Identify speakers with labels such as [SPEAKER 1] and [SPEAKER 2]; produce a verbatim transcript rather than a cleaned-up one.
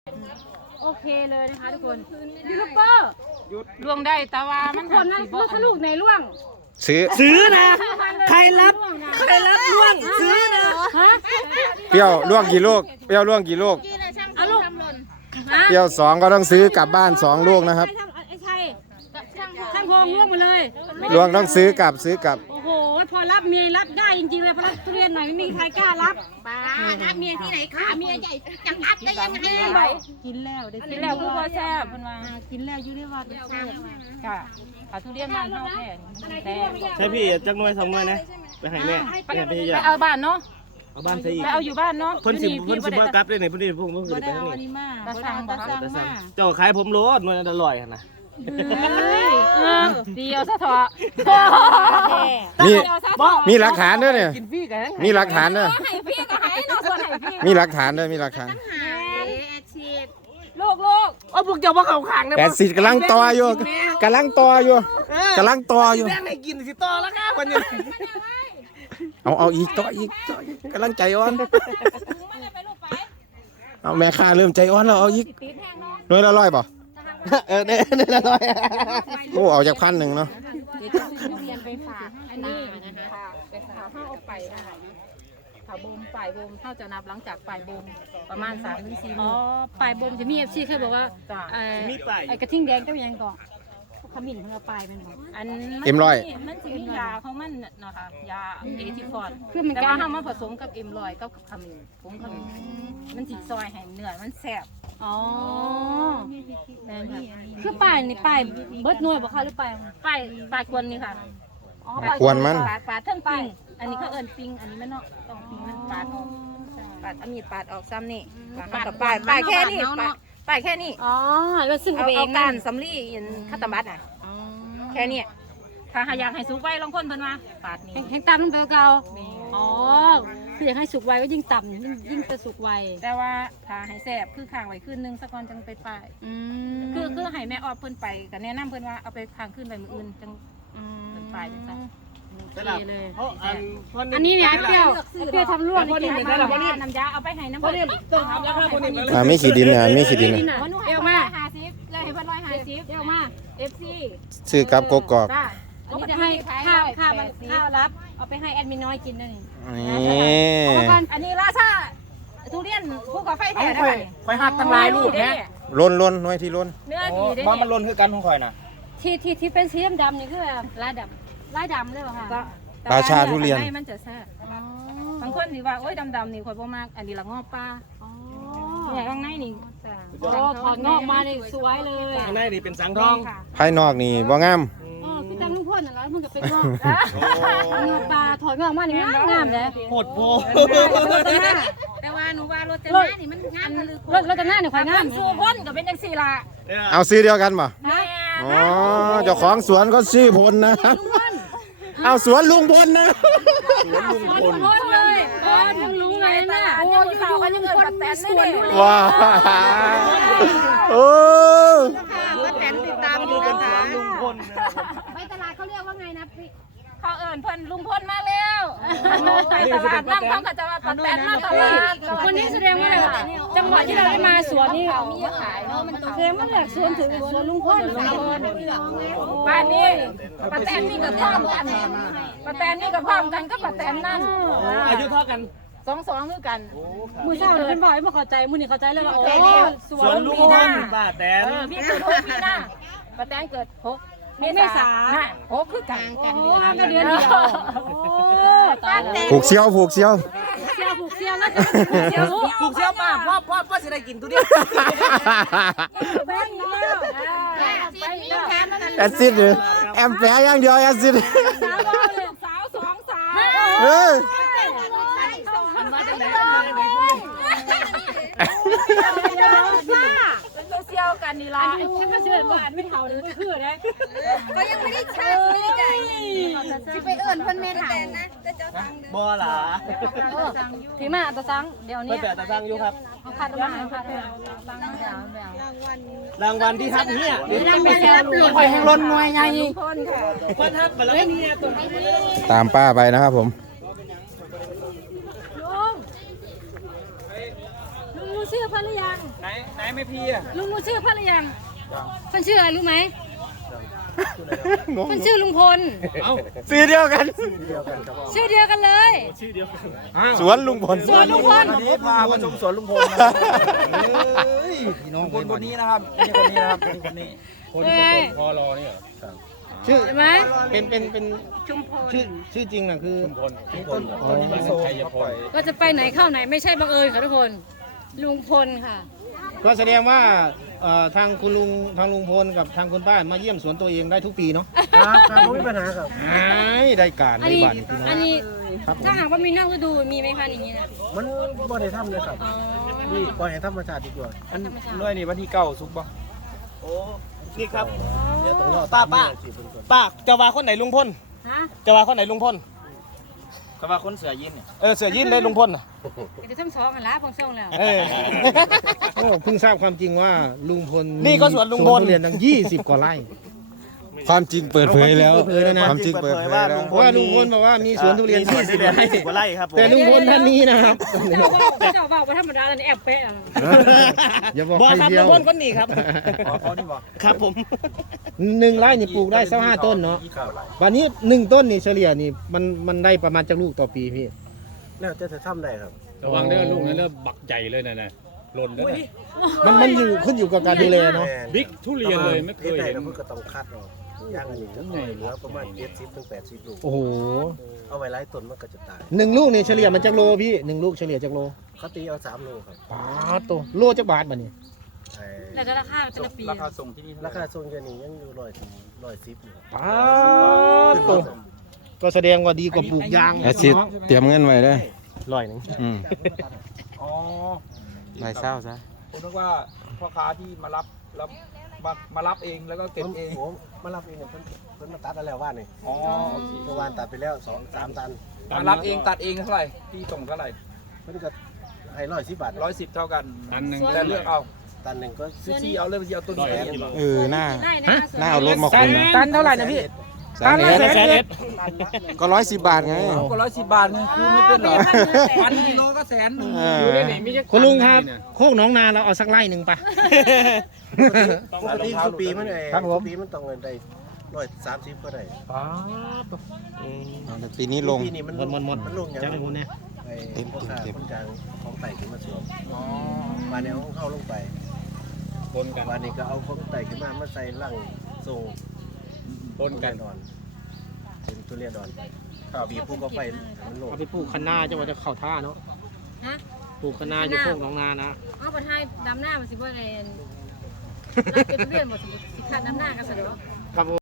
[SPEAKER 1] โอเคเลยนะคะทุกคนยูทูบเบอร์
[SPEAKER 2] ล่วงได้แต่ว่ามัน
[SPEAKER 1] คนนั้นลูกทะลุในล่วง
[SPEAKER 3] ซื้อ
[SPEAKER 4] ซื้อนะใครรับใครรับล่วงซื้อนะ
[SPEAKER 1] ฮะ
[SPEAKER 3] เปรี้ยวล่วงกี่ลูกเปรี้ยวล่วงกี่ลูก
[SPEAKER 1] เอาลูก
[SPEAKER 3] เปรี้ยวสองก็ต้องซื้อกลับบ้านสองลูกนะครับ
[SPEAKER 1] ไอ้ทำไอ้ชัยช่างพงล่วงมาเลย
[SPEAKER 3] ล่วงต้องซื้อกลับซื้อกลับ
[SPEAKER 1] โอ้โหพอรับเมียรับได้จริงๆเลยเพราะรับทุเรียนหน่อยไม่มีใครกล้ารับ
[SPEAKER 5] ป้ารับเมียที่ไหนคะเมียใหญ่จังรับได้ยังไง
[SPEAKER 2] กินแล้วได้กินแล้วคือว่าแซ่บเพิ่นว่า
[SPEAKER 1] กินแล้วอยู่ได้วัด
[SPEAKER 2] ค่ะขาทุเรียนบ้านเฮาแท้แต่
[SPEAKER 4] ใช่พี่จักหน่วยสองหน่วยนะไปให้แม่ไปให้พี่
[SPEAKER 2] ไป
[SPEAKER 4] ยา
[SPEAKER 2] เอาบ้านเนาะ
[SPEAKER 4] เอาบ้านใส่อีก
[SPEAKER 2] ไปเอาอยู่บ้านเนาะ
[SPEAKER 4] เพิ่นสิ
[SPEAKER 2] พี่
[SPEAKER 4] เพิ่นสิบ่กลับได้ไหนเพิ่นสิพวกเพิ่นสิ
[SPEAKER 1] บ่
[SPEAKER 4] ไป
[SPEAKER 1] ได้
[SPEAKER 4] ทาง
[SPEAKER 1] เอาอัน
[SPEAKER 4] นี้
[SPEAKER 1] นี้มา
[SPEAKER 2] ตาสั่ง
[SPEAKER 1] ตาสั่ง
[SPEAKER 4] แต่สั่
[SPEAKER 1] มาง
[SPEAKER 4] เจ้าขายผมโลดหน่วยอร่อยหั่นน่ะ
[SPEAKER 1] เฮ้ย
[SPEAKER 2] เดียวซะเถอะ
[SPEAKER 3] มีมีหลักฐานด้วยเนี่ย
[SPEAKER 4] กินฟรีกัน
[SPEAKER 3] มีหลักฐานด้วย
[SPEAKER 1] ให้พี่ก็ให้เนาะส่วนให้พี่
[SPEAKER 3] มีหลักฐานด้วยมีหลักฐาน
[SPEAKER 1] ลูกลูก
[SPEAKER 4] โอ้พวกเจ้าบ่เข้าข้างนะ
[SPEAKER 3] แปดสิบกำลังต่ออยู่กำลังต่ออยู่กำลังต่ออยู่
[SPEAKER 4] แม่ให้กินสิต่อแล้วค่ะวันนี้
[SPEAKER 3] เอาเอาอีกต่ออีกต่ออีกกำลังใจอ่อนเอาแม่ค้าเริ่มใจอ่อนแล้วเอาอีกหน่วยละร้อยป่ะ
[SPEAKER 4] เออเด้ออร่อย
[SPEAKER 3] โอ้เอาจากพันหนึ่งเนาะ
[SPEAKER 2] เดี๋ยวจะซื้อทุเรียนไปฝากอันนี้นะคะไปฝากเฮาเอาไปนะคะถ้าบ่มฝ่ายบ่มเฮาจะนับหลังจากฝ่ายบ่มประมาณสามถึงสี่
[SPEAKER 1] อ๋
[SPEAKER 2] มื้
[SPEAKER 1] อ
[SPEAKER 2] อ
[SPEAKER 1] ปลายบมจะมีเอฟซีเคยบอกว่า
[SPEAKER 2] จ้ะ
[SPEAKER 1] เอ่อ
[SPEAKER 4] มีป้าย
[SPEAKER 1] ไอ้กระทิงแดงก็ยังก่อนขมิ้นของเราปลายมันบอก
[SPEAKER 2] อัน
[SPEAKER 3] เอ็มร้อย
[SPEAKER 2] มันสิมียาของมันนะคะยาเอทิฟอด
[SPEAKER 1] คือมัน
[SPEAKER 2] แต่
[SPEAKER 1] กา
[SPEAKER 2] ว่าร เฮามาผสมกับเอ็มร้อยกับขมิ้นผงขมิ้นมันสิซอยให้เนื้อมันแซ่บ
[SPEAKER 1] อ๋อ
[SPEAKER 2] แม่นค่ะ
[SPEAKER 1] คือปลายนี่ปลายเบิดหน่วยบอกค่ะหรือปลาย
[SPEAKER 2] ป้ายป้ายควรนี่ค่ะ
[SPEAKER 1] อ๋อ
[SPEAKER 3] ปลายควรมัน
[SPEAKER 2] ปาดปาดเทั้งปิงอันนี้เขาเอิ้นปิงอันนี้มันเนาะต้องปิงมันปาดออกปาดเอามีดปาดออกซ้ำนี่ปาดปาดปาดแค่นี้ปาดปาดแค่นี้
[SPEAKER 1] อ๋อแล้วซึ่ง
[SPEAKER 2] เอา
[SPEAKER 1] เอาไปเอ
[SPEAKER 2] เอา
[SPEAKER 1] ง
[SPEAKER 2] กา
[SPEAKER 1] นั่
[SPEAKER 2] ร
[SPEAKER 1] น
[SPEAKER 2] สำลีอินคัตตบัตอ่ะแค่นี้ถ้าหาอยากให้สุกไว้ลองคนเพิ่นว่าปาดนี่
[SPEAKER 1] แห้งต่ำมันเบลเก่าอ๋อคืออยากให้สุกไวก็ยิ่งต่ำยิ่งยิ่งจะสุกไว
[SPEAKER 2] แต่ว่าถ้าให้แซ่บคือค้างไว้คืนนึงสักก่อนจังไปป้าย
[SPEAKER 1] อืม
[SPEAKER 2] คือคือให้แม่ออฟเพิ่นไปก็แนะนำเพิ่นว่าเอาไปค้างคืนไว้มื้ออื่นจัง
[SPEAKER 1] ม
[SPEAKER 2] ไปจังซั่น
[SPEAKER 1] โอเคเลย
[SPEAKER 4] เพราะอัน
[SPEAKER 1] อันนี้เนี่ยไอ้เปรี้ยวไอ้เปรี้ยวทำร่วง
[SPEAKER 4] พอดี
[SPEAKER 1] นี่
[SPEAKER 4] เหมื
[SPEAKER 1] เก่
[SPEAKER 4] อง นกัน
[SPEAKER 1] มาก
[SPEAKER 4] เหรอ
[SPEAKER 2] น้ำยาเอาไปให้น้ำ
[SPEAKER 4] พอ
[SPEAKER 2] เพิ่น
[SPEAKER 4] ดีต้องทำแล้วค่ะพอดีเลย
[SPEAKER 3] อ่ามีขีดดินอ่ะมีขีดดินอ่ะ
[SPEAKER 1] เปรี้ยวมาก
[SPEAKER 2] ห้าสิบเลยให้เพิ่นร้อยห้าสิบ
[SPEAKER 1] เปรี้ยวมาก
[SPEAKER 2] เอฟซี
[SPEAKER 3] ซื้อกับกกอก
[SPEAKER 2] จ้า
[SPEAKER 1] อันนี้จะให้ข้าวข้าวข้าวรับ เอาไปให้แอดมินน้อยกินนั่น
[SPEAKER 3] นี่
[SPEAKER 2] อันนี้ราชาทุเรียนภูเขาไฟแท้
[SPEAKER 4] เอา
[SPEAKER 2] ได้
[SPEAKER 4] ค่อย
[SPEAKER 2] ป่ะนี่
[SPEAKER 4] ค่อยหักตั้งหลายลูกนะ
[SPEAKER 3] ล้นล้นหน่วยที่ล้น
[SPEAKER 2] เนื้อดีได้
[SPEAKER 4] ว่ามันล้นคือกันของข่อยน่ะ
[SPEAKER 1] ที่ที่ที่เป็นสีดำๆนี่คือแบบลายดำลายดำเลยเหรอคะ
[SPEAKER 3] ราชาทุเรียน
[SPEAKER 2] มันจะแซ่บบางคนสิว่าโอ้ยดำๆนี่ข่อยบ่มากอันนี้ละงอปลา
[SPEAKER 1] อ๋อ
[SPEAKER 2] เนี่ยข้างในนี่
[SPEAKER 1] โอ้ถอดงอกมานี่สวยเลย
[SPEAKER 4] ข้างในนี่เป็นสังทอง
[SPEAKER 2] ค่ะ
[SPEAKER 3] ภายนอกนี่บ่งาม
[SPEAKER 1] อ๋อคือตามลุงพ่นน่ะแล้วมันก็เป็นงอกงอกปลาถอดงอกมานี่งามงามเลย
[SPEAKER 4] โคตรโพ
[SPEAKER 2] แต่ว่าหนูว่ารถจะหน้านี่มันงามมันคือ
[SPEAKER 1] รถรถจะหน้าเนี่ยควายงาม
[SPEAKER 2] สู้พ้นก็เป็นจังซี่ล่ะ
[SPEAKER 3] เอาซื้อเดียวกันป่ะ
[SPEAKER 2] แม่
[SPEAKER 3] อ๋อเจ้าของสวนก็ชื่อพลนะเอาสวนลุงพลนะ
[SPEAKER 1] ลุงพลเลยเออทั้งลุงเลยนะ
[SPEAKER 2] โอ้ยสาวก็ยังเอิ้นปัดแตนไม่ได้
[SPEAKER 3] ว้าโอ้
[SPEAKER 5] ป้าแตนติดตามอยู่
[SPEAKER 4] เป็น
[SPEAKER 5] นะ
[SPEAKER 4] สว
[SPEAKER 5] คะ
[SPEAKER 4] นลุงพล
[SPEAKER 1] ไปตลาดเขาเรียกว่าไงนะพี่
[SPEAKER 2] เขาเอิ้นเพิ่นลุงพลมาแล้วไปตลาดนั่งเขาก็จะว่าปัดแตนมาตลาด
[SPEAKER 1] วันนี้แสดงว่าจังหวะที่เราได้มาสวนนี่
[SPEAKER 2] มีขายเนาะมัน
[SPEAKER 1] แสดงว่าแหลกสวนถึงสวนลุงพลสามคน
[SPEAKER 2] บ้านนี้ปัดแตนนี่ก็พร้อมกันปัดแตนนี่ก็พร้อมกันก็ปัดแตนนั่น
[SPEAKER 4] อายุเท่ากัน
[SPEAKER 2] สองสองคือกัน
[SPEAKER 1] มือเศร้าเลยเป็นบ่อยไม่เข้าใจมือนี่เข้าใจเลยว่าโอ้ส
[SPEAKER 4] ส
[SPEAKER 1] ว
[SPEAKER 4] วน นลุงพลป้าแตน
[SPEAKER 2] เออพี่เกิดหกมีนาปัดแตนเกิดหกเมษาหกคือกัน
[SPEAKER 1] โอ้ห่างกันเดือนเดียวโอ้ตายแล้ว
[SPEAKER 3] ผูกเชี่ยวผูกเชี่ยว
[SPEAKER 1] เสียวผูกเสียวแล้วจะผูกเสียว
[SPEAKER 4] ปลูกเชี่ยวป้าพ่อพ่อพ่อจะได้กินทุเรียน
[SPEAKER 1] แป้งอีกแล้ว
[SPEAKER 2] ไปแล้ว
[SPEAKER 3] แอซิดหรือแอมแฝอย่างเดียวแอซิด
[SPEAKER 1] สาวเลย
[SPEAKER 2] สาวสองสาว
[SPEAKER 3] เฮ้ย
[SPEAKER 2] เซียวกันนี่ล่ะ
[SPEAKER 1] ฉันก็เชื่อว่าอ่านไม่เท่าเลยไม่คือเลย
[SPEAKER 5] ก็ยังไม่ได้ชักไม่ได้ใจสิไปเอิญเพิ่นแม่ถามนะจะเจ้าตัง
[SPEAKER 4] บ่หล่ะ
[SPEAKER 1] ถึงมาตะซังเดี๋ยว
[SPEAKER 4] เพื่
[SPEAKER 1] นี้
[SPEAKER 4] อแต่ตะสังอยู่ครับ
[SPEAKER 1] เขาคัดมาเขาคัดมา
[SPEAKER 4] รางวัลที่ทับเนี่ย
[SPEAKER 1] ยังไม่แซ่บเลย
[SPEAKER 4] คอยแห่งล้นหน่วยไงคนทับไปแล้วเนี่ยตรงนี้
[SPEAKER 3] ตามป้าไปนะครับผม
[SPEAKER 1] ลุงลุงซื้อเพิ่น
[SPEAKER 2] หรือยัง
[SPEAKER 4] ไหนไหนไม่พี่อ่ะ
[SPEAKER 2] ลุงรู้ชื่อเพื่อนหรือยังเพื่อนชื่ออะไรรู้ไหม
[SPEAKER 3] งง
[SPEAKER 2] เพื่อนชื่อลุงพล
[SPEAKER 4] เอ้า
[SPEAKER 3] ชื่อเดียวกัน
[SPEAKER 2] ชื่อเดียวกันเลย
[SPEAKER 3] สวนลุงพล
[SPEAKER 2] สวนลุงพล
[SPEAKER 4] วันนี้พามาชมสวนลุงพลนะพี่น้องคนคนนี้นะครับไม่ใช่คนนี้นะครับนี่คนนี้
[SPEAKER 2] เอ้ย
[SPEAKER 4] พอรอนี่เหรอ
[SPEAKER 6] ชื่อ
[SPEAKER 2] เห็นไหม
[SPEAKER 6] เป็นเป็นเป็น
[SPEAKER 2] ชุมพล
[SPEAKER 6] ชื่อชื่อจริงน่ะคือ
[SPEAKER 4] พลต้นต้นนี้มันชัยพล
[SPEAKER 2] ก็จะไปไหนเข้าไหนไม่ใช่บังเอิญค่ะทุกคน ลุงพลค่ะ
[SPEAKER 6] ก็แสดงว่าเอ่อทางคุณลุงทางลุงพลกับทางคุณป้ามาเยี่ยมสวนตัวเองได้ทุกปีเนาะ
[SPEAKER 3] ครับครับไม่มีปัญหาครับ
[SPEAKER 6] อ้ายได้การ
[SPEAKER 2] อัน
[SPEAKER 6] ได้
[SPEAKER 2] นี้
[SPEAKER 6] บัตรพี่น้อง
[SPEAKER 2] อันนี้
[SPEAKER 6] ครับผม
[SPEAKER 2] ถ้าหากว่ามีนอกฤดูมีไหมคะอย่างนี้น่ะ
[SPEAKER 3] มันบ่ได้ทำเลยครับ
[SPEAKER 2] อ๋อ
[SPEAKER 3] นี่ปล่อยให้ธรรมชาติดีกว่า
[SPEAKER 4] อันน้อยนี่วันที่เก้าสุกป่ะ
[SPEAKER 6] โอ้นี่ครับ
[SPEAKER 3] เดี๋ยวต้องรอ
[SPEAKER 6] ป้าป้า
[SPEAKER 3] สิเพิ่นก่อน
[SPEAKER 6] ป้าจะว่าคนไหนลุงพล
[SPEAKER 2] ฮะ
[SPEAKER 6] จะว่าคนไหนลุงพล
[SPEAKER 4] ก็ว่าคนเสือยินเนี่ย
[SPEAKER 6] เออเสือยินเลยลุงพลน่ะ
[SPEAKER 2] เดี๋ยวทั้งสองกันละพงส่งแล้ว
[SPEAKER 6] เออโอ้เพิ่งทราบความจริงว่าลุงพล
[SPEAKER 3] นี่ก็สวนลุงพล
[SPEAKER 6] ทุเรียนตั้งยี่สิบกว่าไร่
[SPEAKER 3] ความจริงเปิดเผยแล้ว
[SPEAKER 6] เปิดเผยแล้วนะ
[SPEAKER 3] ความจริงเปิดเผยแล้ว
[SPEAKER 6] ว่าลุงพลบอกว่ามีสวนทุเรียนยี่สิบไร่
[SPEAKER 4] กว่าไร่ครับผม
[SPEAKER 6] แต่ลุงพลท่านนี้นะครับ
[SPEAKER 2] เจ้าว่าเจ้าว่าก็ธรรมดาแล้วนี่แอบเป๊ะอะ
[SPEAKER 6] อย่าบอก
[SPEAKER 7] บอก
[SPEAKER 6] ใคร
[SPEAKER 7] ครับ
[SPEAKER 6] เดี
[SPEAKER 7] ลุ
[SPEAKER 6] ยว
[SPEAKER 7] งพลคนนี้ครับ
[SPEAKER 4] อ๋อเขานี่บอก
[SPEAKER 7] ครับผม
[SPEAKER 6] หนึ่งไร่นี่ปลูกได้สักห้าต้นเนาะวันนี้หนึ่งต้นนี่เฉลี่ยนี่มันมันได้ประมาณจักลูกต่อปีพี่
[SPEAKER 3] แล้วจะจะทำได้ครับ
[SPEAKER 8] ระวังเด้อลูกนั้นเริ่มบักใหญ่เลยนะนะหล่นแล้วนะ
[SPEAKER 6] มันมันอยู่ขึ้นอยู่กับการดูแลเนาะ
[SPEAKER 8] บิ๊กทุเรียนเลยไม่เคย
[SPEAKER 3] ได้
[SPEAKER 8] เห็น
[SPEAKER 3] แล้วเพิ่นก็ต้องคัดออกอย่างอันนี้ก็เหลือประมาณเจ็ดสิบถึงแปดสิบลูก
[SPEAKER 6] โอ้โห
[SPEAKER 3] เอาไว้หลายต้นมันก็จะตาย
[SPEAKER 6] หนึ่งลูกนี่เฉลี่ยมันจักโลพี่หนึ่งลูกเฉลี่ยจักโล
[SPEAKER 3] เขาตีเอาสามโลครับ
[SPEAKER 6] ปาดตัวโลจักบาทบ่นี่
[SPEAKER 3] ไอ้
[SPEAKER 2] แล้วจะราคาแต่ละปี
[SPEAKER 4] ราคาส่งที่นี่
[SPEAKER 3] ราคาทรงเดือนนี้ยังอยู่ร้อยถึงร้อยสิบอยู่ครับ
[SPEAKER 6] ปาดตัวก็แสดงว่าดีกว่าปลูกยาง
[SPEAKER 3] แอซิดเตรียมเงินไว้ได้
[SPEAKER 6] ร้อยหนึง
[SPEAKER 3] อืม
[SPEAKER 4] อ๋อ
[SPEAKER 3] รายเศร้าซะ
[SPEAKER 4] ผมนึกว่าพ่อค้าที่มารับแล้วมามารับเองแล้วก็เก็บเอง
[SPEAKER 3] ผมมารับเองเนี่ยเพิ่นเพิ่นมาตัดแล้วว่านี่
[SPEAKER 4] อ๋อ
[SPEAKER 3] เมื่อวานตัดไปแล้วสองสามตัน
[SPEAKER 4] มารับเองตัดเองเท่าไหร่พี่ส่งเท่าไหร่
[SPEAKER 3] เพิ่นก็ให้ร้อยสิบบาท
[SPEAKER 4] ร้อยสิบเท่ากัน
[SPEAKER 8] ตันหนึ่ง
[SPEAKER 4] แต่เลือกเอา
[SPEAKER 3] ตันหนึ่งก็
[SPEAKER 4] ซื้อที่เอาเลยพี่เอาต้นแสน
[SPEAKER 3] เออหน้า
[SPEAKER 2] ได้นะคะ
[SPEAKER 3] หน้าเอารถมาขนนะ
[SPEAKER 6] ตันเท่าไหร่นะพี่
[SPEAKER 3] แสนเอ็ด
[SPEAKER 6] แสนเอ็ด
[SPEAKER 3] ก็ร้อยสิบบาทไง
[SPEAKER 4] เอาก็ร้อยสิบบาทไงคือไม่เป็นหรอพันกิโลก็แสนหนึ่ง
[SPEAKER 3] เอ
[SPEAKER 8] ดู
[SPEAKER 3] อ
[SPEAKER 8] ได้ไหนไม่ใช่
[SPEAKER 6] คุณลุงครับโคกหนองนาเราเอาสักไร่หนึ่งปะ
[SPEAKER 3] ปกติทุกปีมันไอ้
[SPEAKER 6] ครับผม
[SPEAKER 3] ทุกปีมันต้องเงินได้ร้อยสามสิบก็ได้
[SPEAKER 6] ปาดตัว
[SPEAKER 3] เอาแต่ปีนี้ลงปีนี้มัน
[SPEAKER 6] หมดหมดหมด
[SPEAKER 3] มันลงอย่าง
[SPEAKER 6] จังเลยคุณเนี่ย
[SPEAKER 3] ไอ้เต็มพวกข้าเต็มคนจางของไต่ขึ้นมาสวม
[SPEAKER 4] อ๋อ
[SPEAKER 3] มาแนวของเข้าลงไป
[SPEAKER 8] ปนกัน
[SPEAKER 3] วันนี้ก็เอาของไต่ขึ้นมามาใส่ลังส่ง
[SPEAKER 8] ปนกัน
[SPEAKER 3] ทุเรียอ่อนเป็นทุเรียนอ่อนไปบีบพวกก็ไฟมันลง
[SPEAKER 6] เอาไปปลูกคะน้าจังหวัดจะเข่าท่าเนาะ
[SPEAKER 2] ฮะ
[SPEAKER 6] ปลูกคะน้าอยู่โคกหนองนานะ
[SPEAKER 2] เอาไปให้ดำหน้ามาสิว่าไงรับเป็นเพื่อนหมดสิขาดดำหน้ากันซะเด้อ
[SPEAKER 6] ครับผม